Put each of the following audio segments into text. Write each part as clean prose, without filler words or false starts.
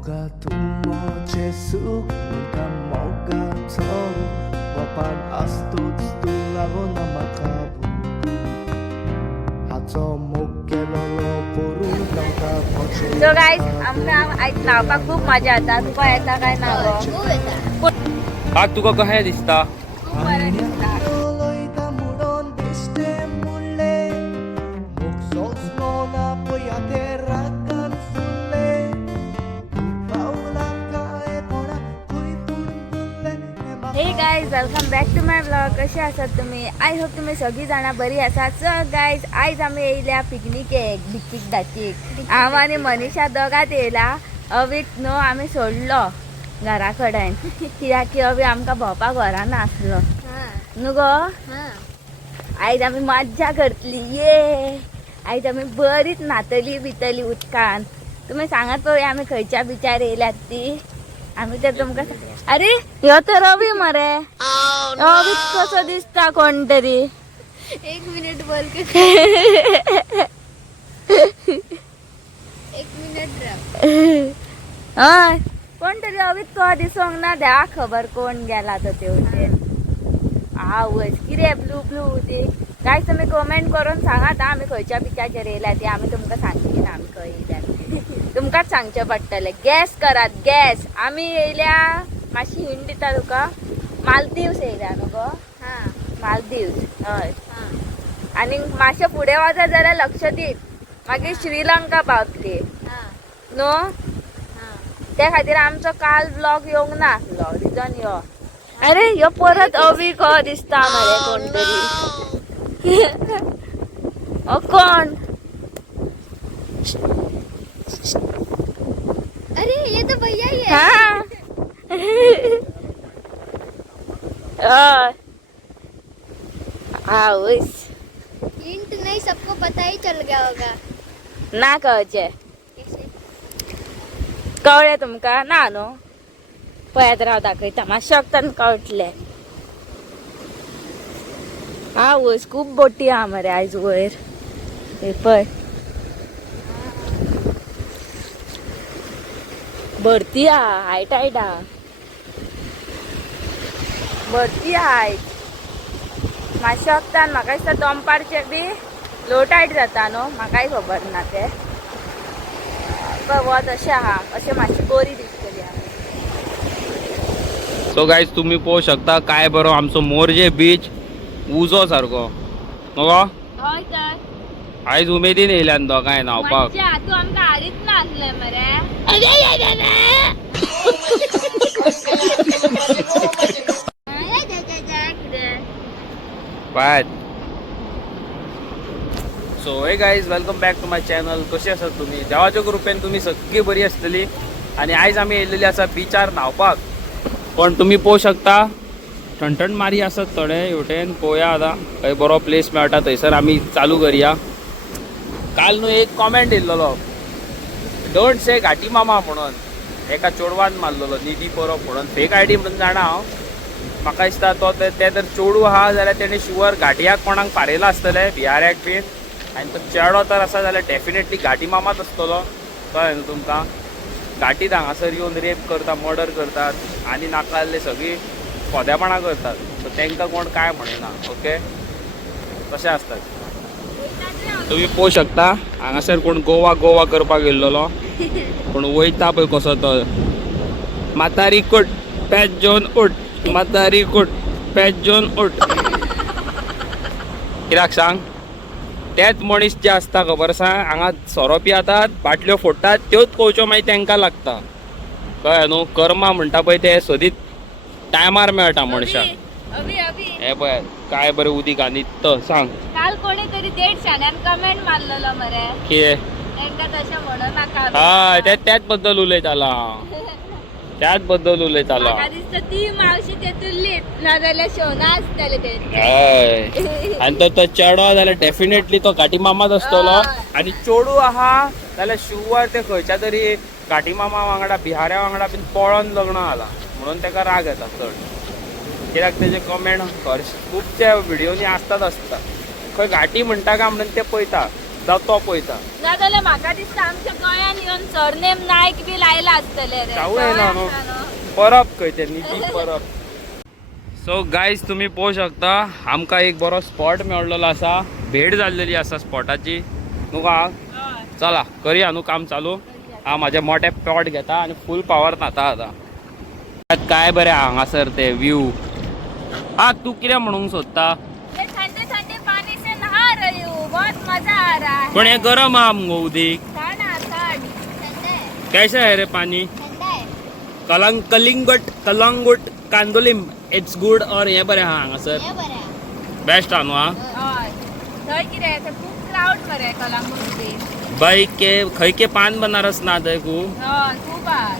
뭐가 tummo jesuk ka moga to wapan astud stulago na makabu hato mokelolo poru nangka poche So guys, आमकां आयज न्हावपाक खूब मजा येता. तुका येता काय ना गो? खूप येता. हा तुका कशें दिसता? खूब बरें दिसता. loida muron diste mulle moksos nona poya terra kan sulle paula kae pora kui tulle hey guys, welcome back to my blog. कसे आसात तुम्ही? आय होप तुम्ही सगळी जाणां बरी आसात. सो गाईज, आयज आमी येयल्या पिकनिकेक बिकीक दाचीक. हांव आनी मनीषा दोगांच येयला. अवीक न्हू आमी सोडलो घरा कडेन कित्याक की अवी आमकां भोंवपाक व्हराना आसलो न्हू गो. आयज आमी मज्जा करतली. ये आयज आमी बरीच न्हातली बितली उदकान. तुम्ही सांगात पळय आमी खंयच्या बिचार येयल्यात ती. आमी तर तुमकां अरे ह्यो तर रवी मरे. रवी कसो दिसता कोण तरी. एक मिनिट बोल के एक मिनिट हय कोण तरी अवीत तो दिसोंक ना. द्या खबर कोण गेला तो तेवटेन. आवयस कितें ब्लू ब्लू ती. गायज तुमी कमेंट करून सांगात आमी खंयच्या बिचाचेर येयल्या ती. आमी तुमकां सांगची ना आमी खंय येयल्यात. तुमकांच सांगचें पडटलें. गॅस करात गॅस. आमी येयल्या मातशी हिंट दिता तुका. मालदीव्स येयल्या न्हू गो. मालदीव्स हय. आनी मातशें फुडें वचत जाल्यार लक्षद्वीप मागीर श्रीलंका पावतली न्हू. त्या खातीर आमचो काल ब्लॉग येवंक ना आसलो. रिजन यो. अरे ह्यो परत अवी को दिसता मरे कोण तरी. हो कोण? अरे ये तो भैया ही है. हाँ आवयस हिंट नहीं, सबको पता ही चल गया होगा. ना कळचे. कैसे? कळ्ळे तुमकां ना न्हू. पळयात राव दाखयता मातशें कळटलें. आवयस खूब बोटी आहा मरे आयज वयर. हे पळय भरती आहा. हायट आहा. भरती आयज मातशें वखदान म्हाका दिसता दनपारचे बी लो टायट जाता न्हू. म्हाकाय खबर ना तें. वत अशें आहा. अशें मातशी बरी दिसतली आहा. सो गाईज तुम्ही पोवू शकता काय बरो आमचो मोरजे बीच उजो सारको न्हू गो. हय तर आयज उमेदीन येयल्यान दोगांय न्हावपाक. मज्जा. तू आमकां हारीत नासलें मरे. Bye. So hey guys welcome back to my channel. कशी आसात तुम्ही? देवाच्या कृपेन तुम्ही सगळी बरी आसतली. आणि आयज आमी येयलेली आसा बिचार न्हावपाक. पण तुम्ही पोवू शकता ठणठण मारी आसत थोडे हेवटेन. पळोवया आतां खंय बरो प्लेस मेळटा थंयसर आमी चालू करया. काल न्हू एक कॉमेंट येयल्लो डोंट से घाटी मामा म्हणून. एका चोडवान मारलेलो निधी परब म्हणून. फेक आयडी म्हणून जाणा हांव. म्हाका दिसता तो ते तर चोडू आहा जाल्यार तेणे शुवर घाटियाक कोणाक फारयला आसतलें बिहाऱ्याक बीन. आनी तो चेडो तर आसा जाल्यार डेफिनेटली घाटी मामाच आसतलो. कळ्ळें न्हू तुमकां. घाटीत हांगासर येवन रेप करता मर्डर करतात आनी नाका जाल्ले सगळी फोद्यापणां करतात. सो तांकां कोण काय म्हणना. ओके तशें आसता. तुम्ही पोवू शकता हांगासर कोण गोवा गोवा करपाक येयल्लो पूण वयता पळय कसो तो. म्हातारी कोट पॅच जोन उठ. म्हातारी कोट पॅच जोन उठ. कित्याक सांग तेच मनीस जे आसता खबर आसा हांगा सोरो पियेतात बाटल्यो फोडटात त्योच कोवच्यो मागीर तांकां लागता. कळ्ळें न्हू. कर्मा म्हणटा पळय ते सदीत टायमार मेळटा मनशाक. अभी अभी हे पळय काय बरें उदीक आनी तो सांग. काल कोणी तरी देड शाण्यान कमेंट मारलेलो मरे. कितें? तांकां तशें म्हणू नाका. हय त्याच बद्दल उलयतालो हांव. त्याच बद्दल उलयतालो. म्हाका दिसता ती मावशी तेतुल्लीच नाजाल्यार शोना आसतले ते. हय आनी तो चेडो जाल्यार डेफिनेटली तो घाटी मामाच आसतलो. आनी चोडू आहा जाल्यार शुवर ते खंयच्या तरी घाटी मामा वांगडा बिहाऱ्या वांगडा बीन पळोवन लग्न जाला म्हणून ताका राग येता चड. कित्याक तेजे कमेंट खुबशा व्हिडिओनी आसता खंय घाटी म्हणटा काय म्हणून ते पळयता. जातो पळयता. नाजाल्यार म्हाका दिसता आमच्या गोंयान येवन सरनेम नायक बी लायला आसतले रे. जाऊ येना न्हू. परब खंय ते निधी परब. सो गायज तुम्ही पळोवंक शकता आमकां एक बरो स्पॉट मेळलेलो आसा. भेट जाल्लेली आसा स्पॉटाची न्हू का. चला करुया न्हू काम चालू. हांव म्हाजे मोठे पॉट घेता आनी फूल पावर न्हाता आतां. काय बरें हांगासर ते व्यू. तू कितें म्हणूंक सोदता. ये ठंडे ठंडे पानी से नहा रही हूँ, बहुत मजा आ रहा है. पण हे गरम आहा मगो उदीक. थंड है, थंड. ठंडा है, कैसा है रे पाणी. ठंडा है. कलंगूट कांदोलीम इट्स गुड और हे बरें आहा हांगासर. ये बरं आहे. बेस्ट आहा न्हू. हय. थंय कितें ते खूब क्राउड मरे कलंगूट. बाई के खंय के पान बनारस ना थंय खूब. हय खूब आहा.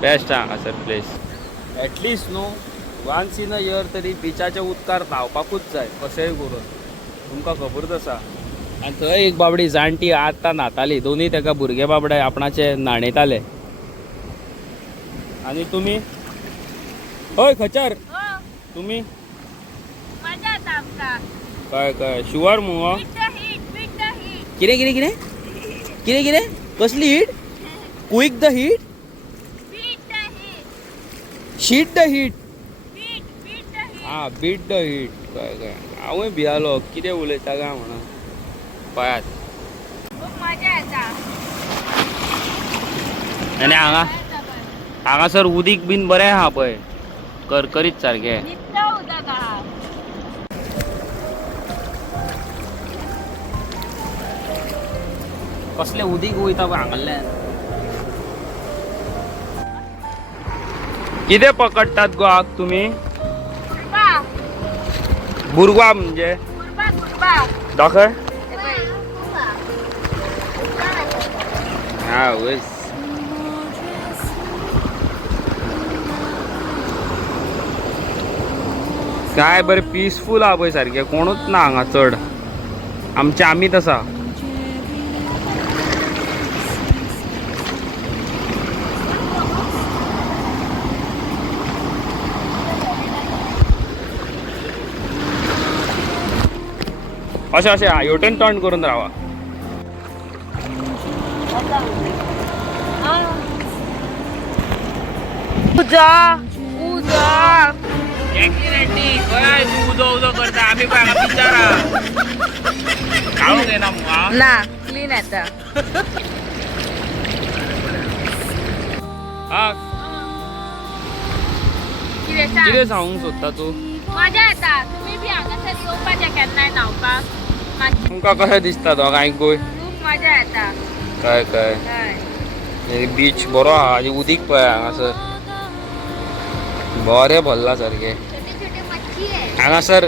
बेस्ट हांगासर प्लेस. एटलिस्ट न्हू वन्स इन अ इयर तरी बिचाच्या उदकार न्हावपाकूच जाय कशेंय करून. तुमकां खबरूच आसा. आनी थंय एक बाबडी जाणटी आतां न्हाताली. दोनूय ताका भुरगे बाबडे आपणाचे न्हाणयताले. आनी तुमी हय खचार हो, तुमी मजा येता आमकां. काय शुअर मुगो. Beat the heat, beat the heat. कितें कितें कितें कितें कितें कसली heat. Quick the heat. Beat the heat. Sheet the heat. Beat the heat. Beat the heat. काय हांवूय भियालो कितें उलयता काय म्हणून. पळयात खूब मजा येता. आनी हांगासर उदीक बीन बरें आहा पळय करकरीत सारकें. नितळ उदक आहा. कसलें उदीक वयता पळय हांगाल्यान. कितें पकडटात गो आग तुमी. गुरबा, बुरगा म्हणजे गुरबा, गुरबा. दाखय. हे पळय. वयस काय बरें पीसफूल आहा पळय सारकें. कोणूच ना हांगा चड. आमीच आसा. अशें हेवटेन टर्न करून रावा. उजा. उदो उदो करता आमी पळय हांगा बिचारा. काळोख येना मुगा. ना क्लीन येता. कितें सांगूंक सोदता तूं. मजा येता. तुमी बी हांगासर येवपाचें केन्नाय न्हावपाक. तुमकां कशें दिसता दोगांयक गोंय. खूब मजा येता. काय हय. बीच बरो आहा आनी उदीक पळय हांगासर बरें भरला सारकें. छोटे छोटे मच्छी आहे. हांगासर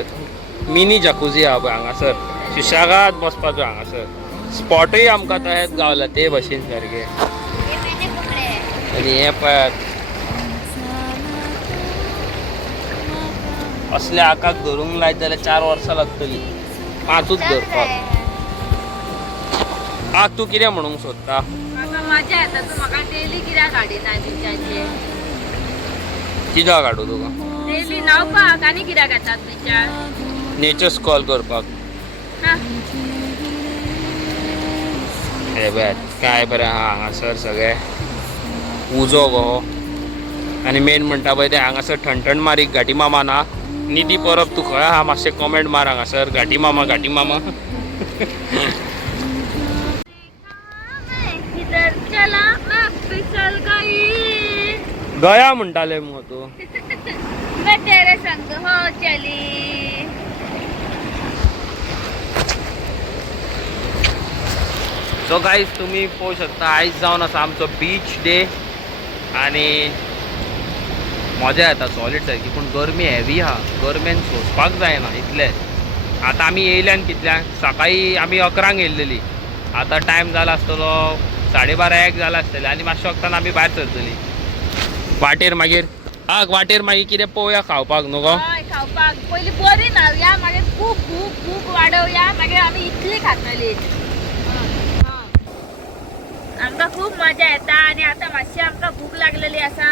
मिनी जकुजी आहा पळय हांगासर. सुशेगाद बसपाचो हांगासर. स्पॉटूय आमकां तशेंच गावला ते भशेन सारकें. हे मेंढे कोंबडे आहे. आनी हें पळयात असले आकाक धरूंक लायत जाल्यार 4 वर्सां लागतली. 5च धरपाक. तूं कितें म्हणूंक सोदता. म्हाका मजा येता. तूं म्हाका डेली कित्याक हाडिना बिचाचेर. कित्याक हाडू तुका. डेली न्हावपाक आनी कित्याक येतात बिचार. नेचर कॉल करपाक. हे पळयात काय बरें आहा हांगासर सगळें उजो गो. आनी मेन म्हणटा पळय ते हांगासर ठणठण मारीक घाटी मामा ना. निधी परब तूं खंय आहा मातशें कमेंट मार हांगासर. घाटी मामा किधर चला मैं फिसल गई. गया म्हणटाले मगो तूं. मैं तेरे संग हो चली. सो गाईज तुम्ही पळोवंक शकता आयज जावन आसा आमचो बीच डे. आनी मजा येता सॉलीड सारकी. पूण गरमी हेवी आहा. गरमेन सोंसपाक जायना इतलें. आतां आमी येयल्यान कितल्यांक सकाळीं आमी 11 येयल्लेली. आतां टायम जाला आसतलो 12:30-1 जाला आसतले. आनी मातशे वक्तान आमी भायर सरतली. वाटेर मागीर कितें पळोवया खावपाक न्हू गो. हय खावपाक. पयलीं बरी न्हावया मागीर खूब भूक भूक वाडोवया मागीर आमी इतली खातली. आमकां खूब मजा येता. आनी आतां मातशी आमकां भूक लागलेली आसा.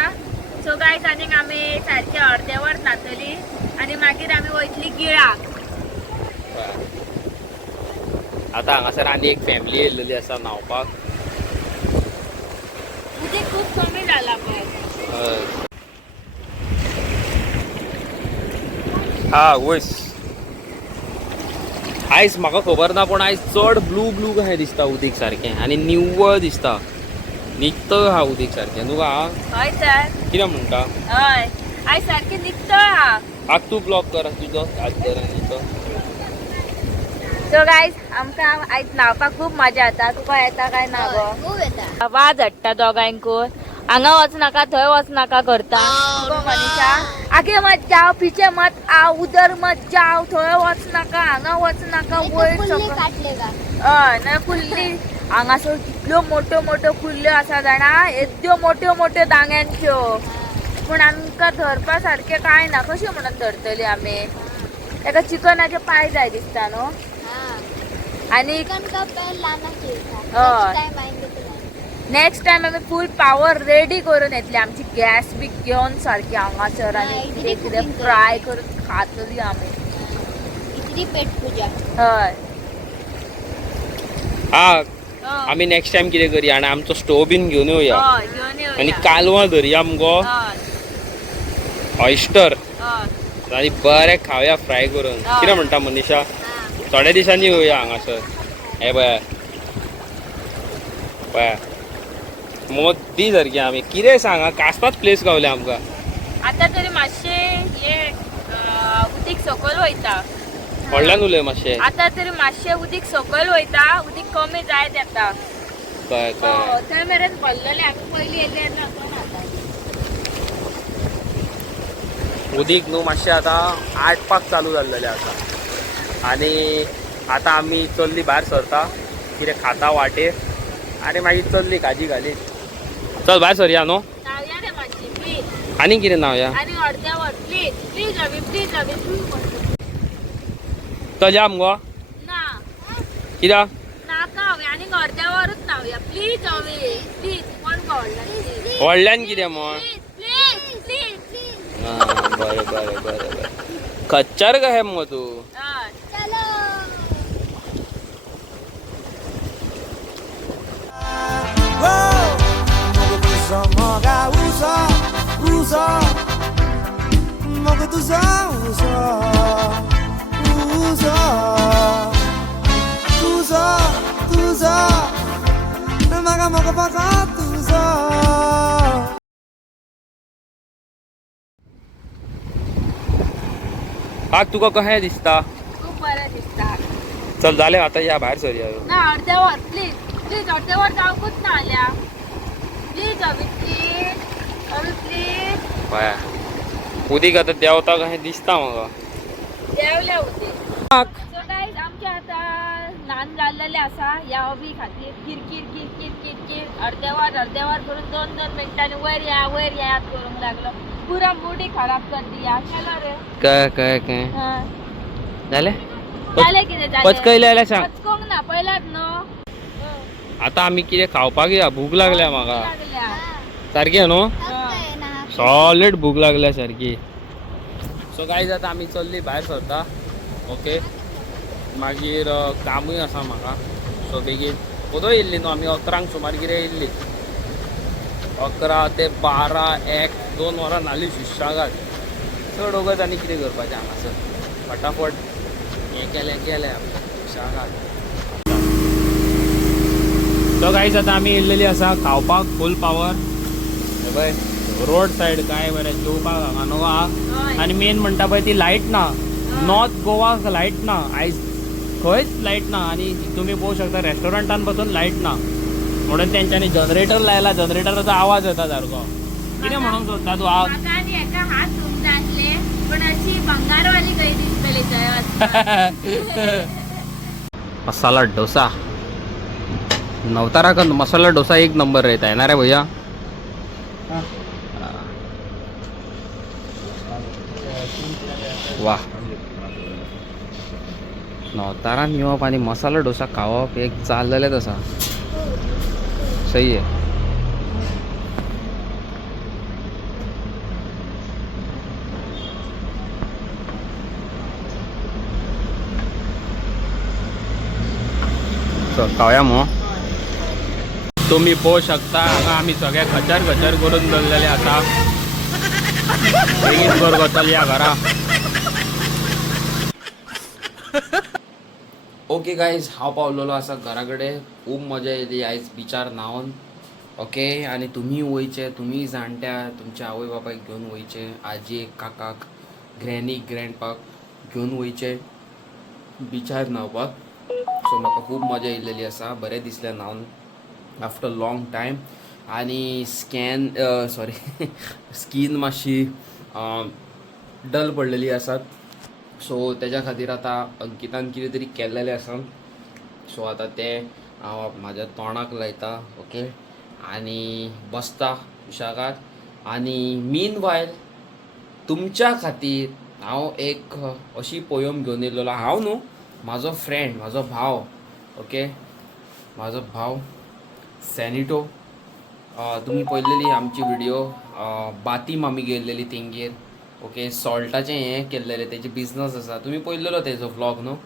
सो गायज आनीक आमी सारकें अर्देवर न्हातली. आणि मागीर आम्ही वयतली गिळाक. आता हांगासर आनी एक फॅमिली येयल्लेली आसा न्हांवपाक. उदीक खूप कमी जाला पळय. हा वयस. आयज म्हाका खबर ना पण आयज चड ब्लू ब्लू कशें दिसता उदीक सारकें आनी निव्वळ दिसता. नितळ हा उदीक सारकें न्हू गा. हय तर. कितें म्हणटा? हय आयज सारकें नितळ हा. हात तूं ब्लॉक कर तुजो हात कर आनी तो. सो गायज आमकां आयज न्हांवपाक खूब मजा येता. तुका येता काय ना गो? खूप येता. वाज हाडटा दोगांकूय. हांगा वच नाका थंय वच नाका करता. गो मनीषा आगे मत जाओ पीछे मत आओ उधर मत जाओ थंय वच नाका हांगा वच नाका वयर कुल्ले सकयल. काटले का? ना कुल्ली हांगासर कितल्यो मोठ्यो मोठ्यो कुल्ल्यो आसा जाणा. येद्यो मोठ्यो मोठ्यो दांग्यांच्यो. पूण आमकां धरपा सारकें काय ना. कशें म्हणून धरतली आमी? ताका चिकनाचे पाय जाय दिसता न्हू. आनी चिकन का पॅन लानाची. हय. टाइम आयले तुला. नेक्स्ट टाइम आमी फूल पावर रेडी करून येतली. आमची गॅस बी घेवन सारकी हांगासर आनी हय, कितें कितें cooking फ्राय करून खातली आमी. इतली पेट पूजा. हय. हा हय. आमी नेक्स्ट टायम कितें करया आनी आमचो स्टोव बीन घेवन येवया हय, घेवन येवया. आनी कालवां धरया मुगो. हय, ऑयस्टर हय. आनी बरें खावया फ्राय करून. हय. कितें म्हणटा मनीषा? थोड्या दिसांनी येवया हांगासर. हे पळय पळय मोदी सारकी आमी. कितें सांगा कास्ताच प्लेस गावले आमकां. आतां तरी मातशें हे उदीक सकयल वयता. व्हडल्यान उलय मातशें. आतां तरी मातशें उदीक सकयल वयता. उदीक कमी जायत येता. कळ्ळें कळ्ळें. थंय मेरेन भरलेले आमी पयलीं येयले तेन्ना आता. उदीक न्हू मातशें आतां आटपाक चालू जाल्लेलें आसा आनी आतां आमी चल्ली भायर सरता कितें खाता वाटेर आनी मागीर चल्ली काजी घालीत. चल भायर सरया न्हू. नावया रे मातशी प्लीज. आनी कितें नावया? आनी अर्द्या वर please please Ravi please Ravi please. चलया मुगो. ना कित्याक? नाका हांवें आनीक अर्द्या वरूच नावया प्लीज रवी प्लीज. कोण कळ्ळा व्हडल्यान कितें म्हण? Please please please. बरें बरें बरें बरें. खच्चर कशें मगो तूं? हय. चलो. Moga tusa moga usa usa moga tusa usa usa tusa tusa moga moga moga tusa. आज तुका कशें दिसता? खूप बरें दिसता. चल जालें आतां या भायर सरया. ना अर्द्या वर प्लीज प्लीज अर्द्या वर जावंकूच ना आल्या. Please Ravi please Ravi please. पळय उदीक आतां देंवता कशें दिसता म्हाका. देवल्या उदीक. सो गायज आमचे आतां ल्हान जाल्लेले आसा ह्या हॉबी खातीर किरकीर किरकीर किरकीर अर्द्या वर करून 2-2 मिनटांनी वयर या करूंक लागलो. पुरा मुडी खराब कर दिया. केलो रे. काय हं. जालें? जालें कितें जालें? पचकयलें जाल्यार सांग. पचकोंक ना पयलात न्हू. आतां आमी कितें खावपाक या. भूक लागल्या म्हाका लागल्या. सारकें न्हू. काय ना. सॉलिड भूक लागल्या सारकी. सो गायज आतां आमी चल्ली भायर सरता. ओके मागीर कामूय आसा म्हाका. सो बेगीन कोदो येयल्ली न्हू आमी 11 सुमार कितें येयल्ली. 11 ते 12 1 2 वरां नाली सुशेगाद. चड वगत आनी कितें करपाचें हांगासर. फटाफट हें केलें सुशेगाद. सो गायज आतां आमी येयल्लेली आसा खावपाक फूल पावर. हे पळय रोड सायड काय बरें जेवपाक हांगा न्हू आहा. हय. आनी मेन म्हणटा पळय ती लायट ना. नॉर्थ गोवाक लायट ना आयज खंयच लायट ना. आनी तुमी पळोवंक शकता रेस्टॉरंटान पासून लायट ना म्हणून तेंच्यांनी जनरेटर लायला. जनरेटराचो आवाज येता सारको. कितें म्हणूंक सोदता तूं? म्हाका आनी हेका हात धुवंक जाय आसले पण अशी भंगारवाली खंय दिसतली थंय मसाला डोसा नवतारा का मसाला डोसा एक नंबर रहता है ना रे भैया. वाह नवतारान येवप आनी मसाला डोसा खावप एक चाललेलेच आसा. सही आहे. चल खावया मग. तुम्ही पोवू शकता हांगा आमी सगळे खचर खचर करून दवरलेले आसा. बेगीन घर वतली या घरा. ओके गाईज हांव पावलेलो आसा घरा कडेन. खूब मजा येयली आयज बिचार न्हांवन. ओके आणि तुम्ही वयचे, तुम्ही जाणट्या तुमच्या आवय बापायक घेवन वयचे, आजयेक काकाक ग्रॅनीक ग्रँडपाक घेवन वयचे बिचार न्हांवपाक. सो म्हाका खूब मजा येयलेली आसा. बरें दिसलें न्हांवन आफ्टर लॉंग टायम. आणि स्कीन मातशी डल पडलेली आसात. सो तेज्या खातीर आतां अंकितान कितें तरी केल्लेलें आसा. सो आतां तें हांव म्हाज्या तोंडाक लायता. ओके आणि बसता सुशागार. आणि मीन वायल तुमच्या खातीर हांव एक अशी पोयम घेवन येयलेलो. हांव न्हू, म्हाजो फ्रेंड, म्हाजो भाव. ओके म्हाजो भाव सॅनिटो. तुमी पळयलेली आमची व्हिडिओ बातीम आमी गेल्लेली तेंगेर. ओके सॉल्टाचें हें केल्लेलें, तेजे बिजनस आसा, तुमी पळयलेलो तेजो व्लॉग न्हू.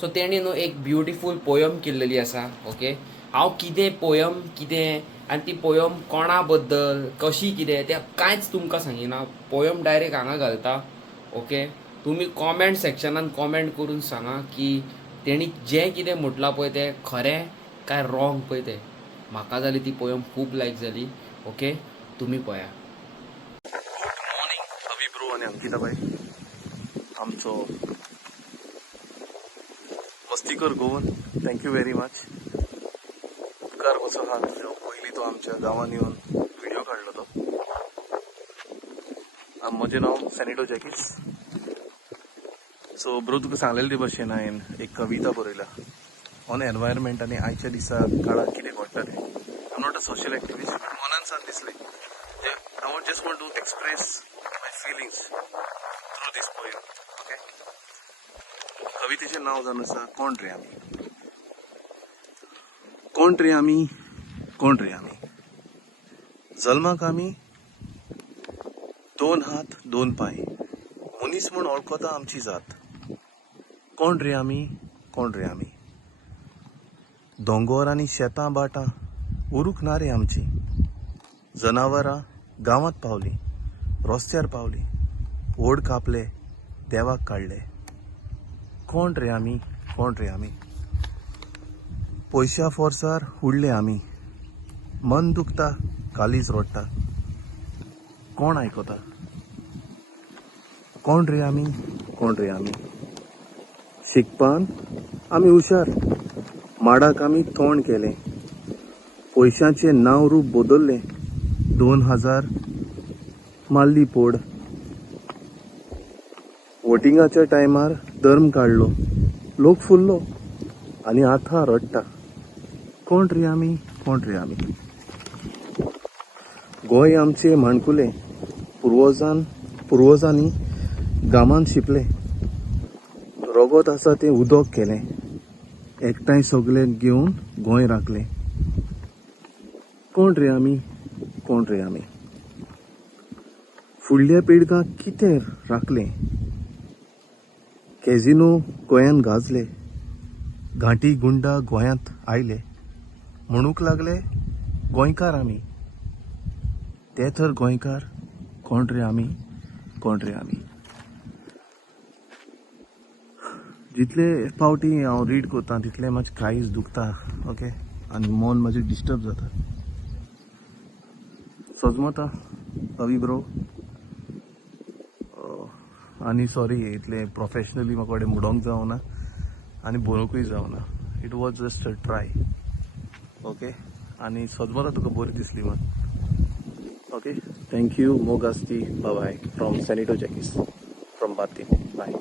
सो तेणी न्हू एक ब्युटिफूल पोयम केल्लेली आसा. ओके हांव कितें पोयम कितें आनी ती पोयम कोणा बद्दल कशी कितें तें कांयच तुमकां सांगिना. पोयम डायरेक्ट हांगा घालता. ओके तुमी कॉमेंट सेक्शनान कॉमेंट करून सांगा की तेणी जें कितें म्हटलां पळय तें खरें काय रॉंग पळय तें. म्हाका जाली ती पोयम खूब लायक जाली. ओके तुमी पळया. गुड मॉर्निंग अवी ब्रो आणि अंकिता बाई. आमचो मस्तीकर गोवन थँक्यू व्हेरी मच. उपकार कसो आहा तुजो. पयलीं तो आमच्या गांवांत येवन व्हिडिओ काडलो तो. म्हजें नांव सॅनिटो जॅकिट्स. सो ब्रो तुका सांगलेले ते भशेन हांवें एक कविता बरयला ऑन एनवायरमेंट आनी आयच्या दिसा काळाक कितें घडटा तें. I not a social activist. मनान सान दिसलें I want just want to express my feelings through this poem. Okay कवितेचें नांव जावन आसा कोण रे आमी. कोण रे आमी, कोण रे आमी. जल्माक आमी 2 हात 2 पांय, मनीस म्हूण वळखता आमची जात. कोण रे आमी, कोण रे आमी. दोंगर आनी शेतां बाटां उरूक ना रे आमची. जनावरां गांवांत पावलीं, रस्त्यार पावलीं, ओड कापले, देवाक काडले. कोण रे आमी, कोण रे आमी. पयशा फोर्सार उडले आमी. मन दुखता, कालीज रोडटा. कोण आयकता. कोण रे आमी, कोण रे आमी. शिकपान आमी हुशार, माडाक आमी तोंड केलें. पयशांचें नांव रूप बदल्लें. 2000 माल्ली पोड. वोटिंगाच्या टायमार धर्म काडलो, लोक फुल्लो आनी आतां रडटा. कोण रे आमी, कोण रे आमी. गोंय आमचें माणकुलें. पुर्वजांनी गांवांत शिंपलें. रगत आसा तें उदोक केलें. एकठांय सगळे घेवन गोंय राखलें. कोण रे आमी, कोण रे आमी. फुडल्या पिळगांक कितें राखलें. कॅझिनो गोंयांत गाजले. घांटी गुंडा गोंयांत आयले. म्हणूंक लागले गोंयकार आमी. ते तर गोंयकार. कोण रे आमी, कोण रे आमी. जितले फावटी हांव रीड करता तितले मातशें काळीज दुखता. ओके आनी मन मातशें डिस्टर्ब जाता. सजमता अवी ब्रो. आनी सॉरी इतले प्रोफेशनली म्हाका कडेन म्हणोंक जावना आनी बरोवंकूय जावना. It was just a try. Okay आनी सजमता तुका बरी दिसली मात. ओके थँक्यू मोगास्ती बाय फ्रॉम सॅनिटो जॅकिस फ्रॉम बाती. बाय.